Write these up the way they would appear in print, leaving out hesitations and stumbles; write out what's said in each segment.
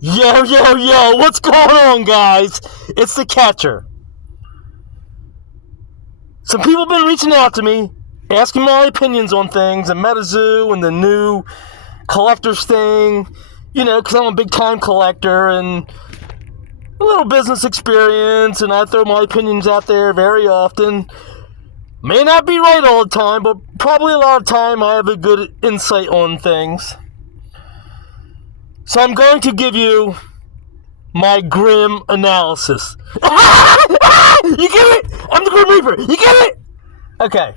Yo, what's going on, guys? It's the catcher. Some people have been reaching out to me, asking my opinions on things, and MetaZoo and the new collector's thing, because I'm a big-time collector and a little business experience, and I throw my opinions out there very often. May not be right all the time, but probably a lot of time I have a good insight on things. So I'm going to give you my GRIMMM analysis. You get it? I'm the Grim Reaper. You get it? Okay.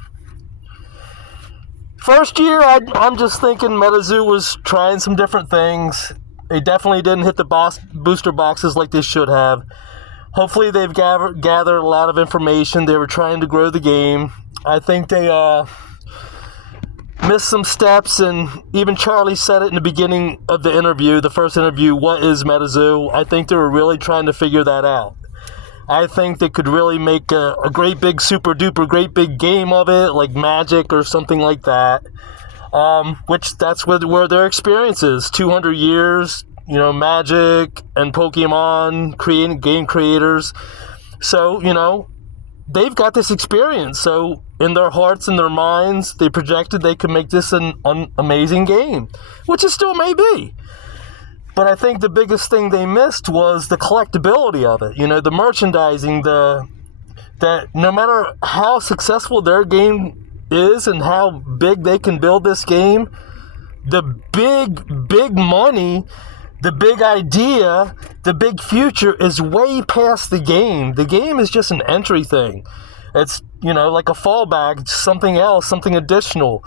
First year, I'm just thinking MetaZoo was trying some different things. They definitely didn't hit the booster boxes like they should have. Hopefully they've gathered a lot of information. They were trying to grow the game. I think they missed some steps, and even Charlie said it in the beginning of the interview, the first interview, what is MetaZoo? I think they were really trying to figure that out. I think they could really make a great big super duper great big game of it, like Magic or something like that, which that's where their experience is. 200 years, Magic and Pokemon, creating game creators. So, they've got this experience. So in their hearts and their minds, they projected they could make this an amazing game, which it still may be. But I think the biggest thing they missed was the collectability of it. The merchandising, that no matter how successful their game is and how big they can build this game, the big money, the big idea, the big future is way past the game. The game is just an entry thing. It's, like a fallback, something else, something additional.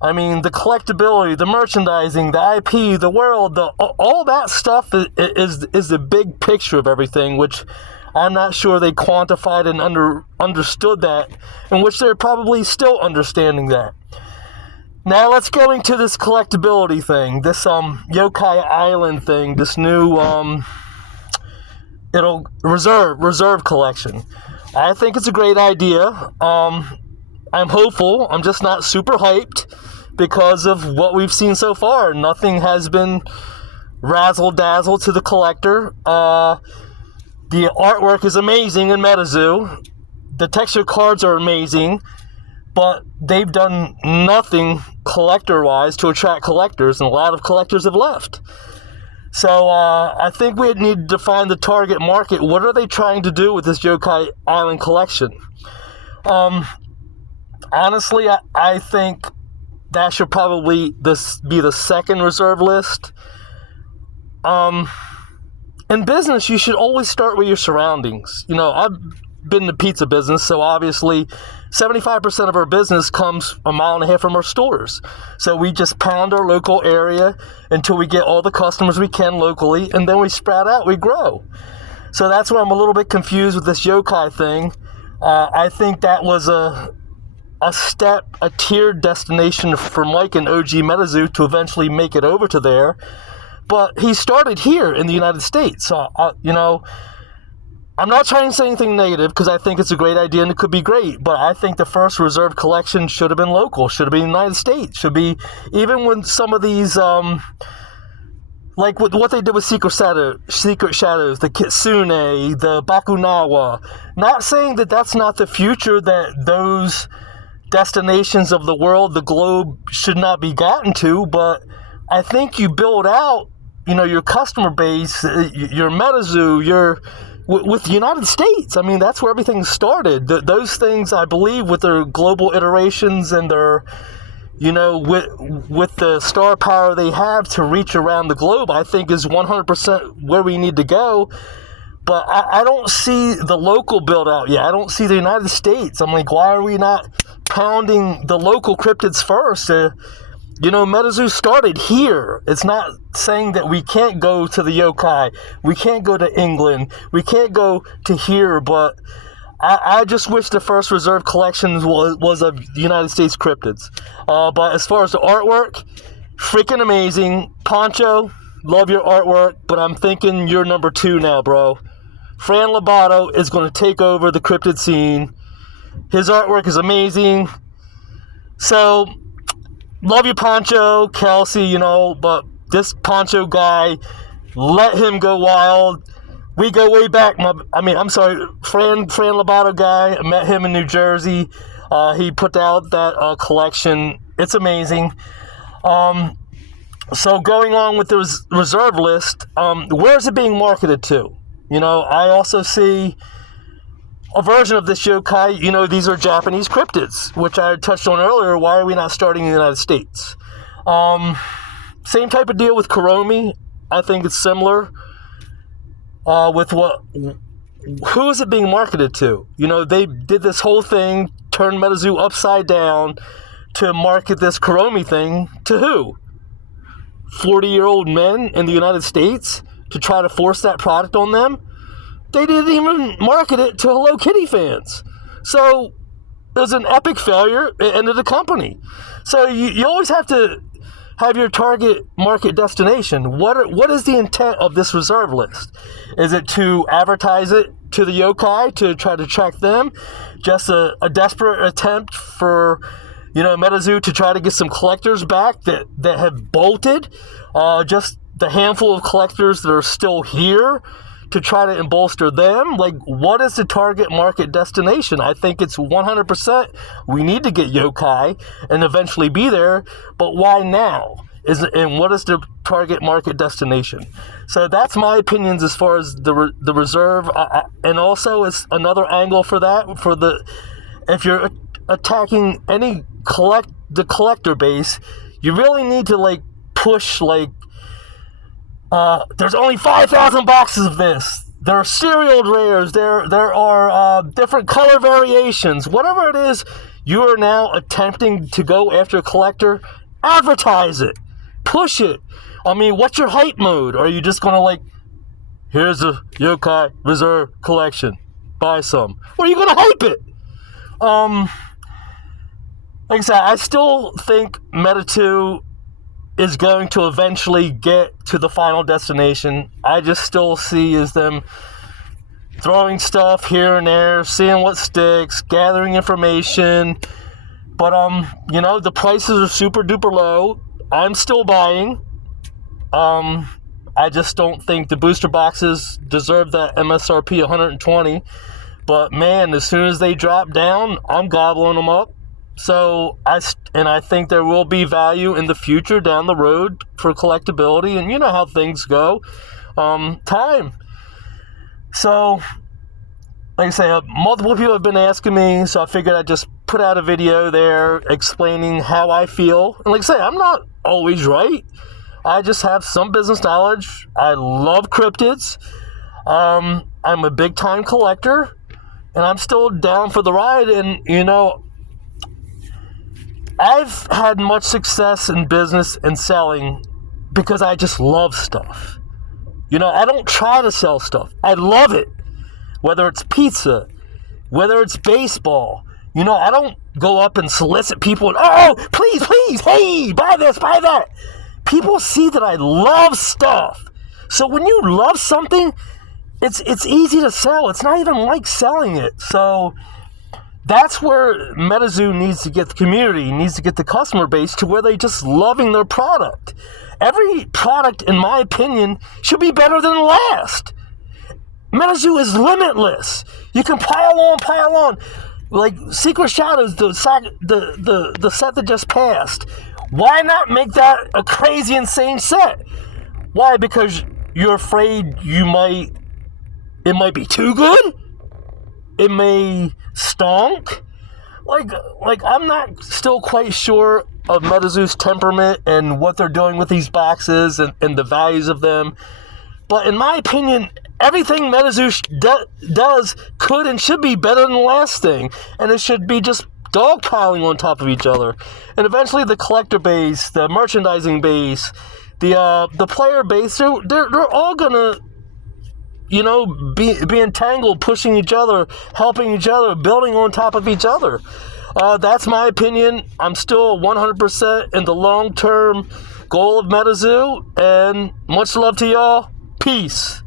I mean, the collectability, the merchandising, the IP, the world, all that stuff is the big picture of everything, which I'm not sure they quantified and understood that, in which they're probably still understanding that. Now let's go into this collectability thing, this Yokai Island thing, this new reserve collection. I think it's a great idea. I'm hopeful. I'm just not super hyped because of what we've seen so far. Nothing has been razzle-dazzle to the collector. The artwork is amazing in MetaZoo. The texture cards are amazing, but they've done nothing collector-wise to attract collectors, and a lot of collectors have left. So I think we need to find the target market. What are they trying to do with this Yokai Island collection? Honestly, I think that should probably be the second reserve list. In business, you should always start with your surroundings. I've been in the pizza business, so obviously 75% of our business comes a mile and a half from our stores. So we just pound our local area until we get all the customers we can locally, and then we sprout out, we grow. So that's why I'm a little bit confused with this yokai thing. I think that was a tiered destination for Mike and OG MetaZoo to eventually make it over to there. But he started here in the United States. So, I'm not trying to say anything negative because I think it's a great idea and it could be great. But I think the first reserve collection should have been local, should have been United States, should be, even when some of these, like what they did with Secret Shadows, the Kitsune, the Bakunawa. Not saying that that's not the future, that those destinations of the world, the globe, should not be gotten to, but I think you build out, your customer base, your MetaZoo, with the United States. I mean, that's where everything started. Those things, I believe, with their global iterations and their, with the star power they have to reach around the globe, I think is 100% where we need to go. But I don't see the local build out yet. I don't see the United States. I'm like, why are we not pounding the local cryptids first? MetaZoo started here. It's not saying that we can't go to the yokai. We can't go to England. We can't go to here. But I just wish the first reserve collection was of the United States cryptids. But as far as the artwork, freaking amazing. Poncho, love your artwork, but I'm thinking you're number 2 now, bro. Fran Lobato is going to take over the cryptid scene. His artwork is amazing. So, love you, Poncho, Kelsey, but this Poncho guy Let him go wild. We go way back. I'm sorry, Fran Lobato guy. I met him in New Jersey. He put out that collection. It's amazing. So going on with the reserve list, where's it being marketed to? I also see a version of this yokai. These are Japanese cryptids, which I touched on earlier. Why are we not starting in the United States? Same type of deal with Kuromi. I think it's similar. Who is it being marketed to? They did this whole thing, turned MetaZoo upside down to market this Kuromi thing to who? 40-year-old men in the United States to try to force that product on them? They didn't even market it to Hello Kitty fans. So it was an epic failure. It ended the company. So you always have to have your target market destination. What is the intent of this reserve list? Is it to advertise it to the yokai to try to attract them? Just a desperate attempt for MetaZoo to try to get some collectors back that have bolted, just the handful of collectors that are still here to try to bolster them. Like, what is the target market destination? I think it's 100% we need to get yokai and eventually be there, but why now? And what is the target market destination? So that's my opinions as far as the reserve, and also it's another angle for that. If you're attacking the collector base, you really need to push there's only 5,000 boxes of this. There are serial rares. There are different color variations. Whatever it is, you are now attempting to go after a collector. Advertise it. Push it. What's your hype mode? Are you just going to here's a yokai reserve collection. Buy some. Or are you going to hype it? Like I said, I still think Meta 2 is going to eventually get to the final destination. I just still see as them throwing stuff here and there, seeing what sticks, gathering information. But, the prices are super duper low. I'm still buying. I just don't think the booster boxes deserve that MSRP 120. But, man, as soon as they drop down, I'm gobbling them up. So, I think there will be value in the future down the road for collectability, and you know how things go. Time. So, like I say, multiple people have been asking me, so I figured I'd just put out a video there explaining how I feel. And like I say, I'm not always right. I just have some business knowledge. I love cryptids. I'm a big-time collector, and I'm still down for the ride, and, I've had much success in business and selling because I just love stuff. I don't try to sell stuff. I love it. Whether it's pizza, whether it's baseball. I don't go up and solicit people and, oh, please, hey, buy this, buy that. People see that I love stuff. So when you love something, it's easy to sell. It's not even like selling it. So that's where MetaZoo needs to get the community, needs to get the customer base to where they just loving their product. Every product, in my opinion, should be better than the last. MetaZoo is limitless. You can pile on. Like Secret Shadows, the set that just passed. Why not make that a crazy, insane set? Why? Because you're afraid it might be too good? It may stonk. Like I'm not still quite sure of MetaZoo's temperament and what they're doing with these boxes and the values of them. But in my opinion, everything MetaZoo does could and should be better than the last thing. And it should be just dogpiling on top of each other. And eventually the collector base, the merchandising base, the player base, they're all gonna be entangled, pushing each other, helping each other, building on top of each other. That's my opinion. I'm still 100% in the long-term goal of MetaZoo, and much love to y'all. Peace.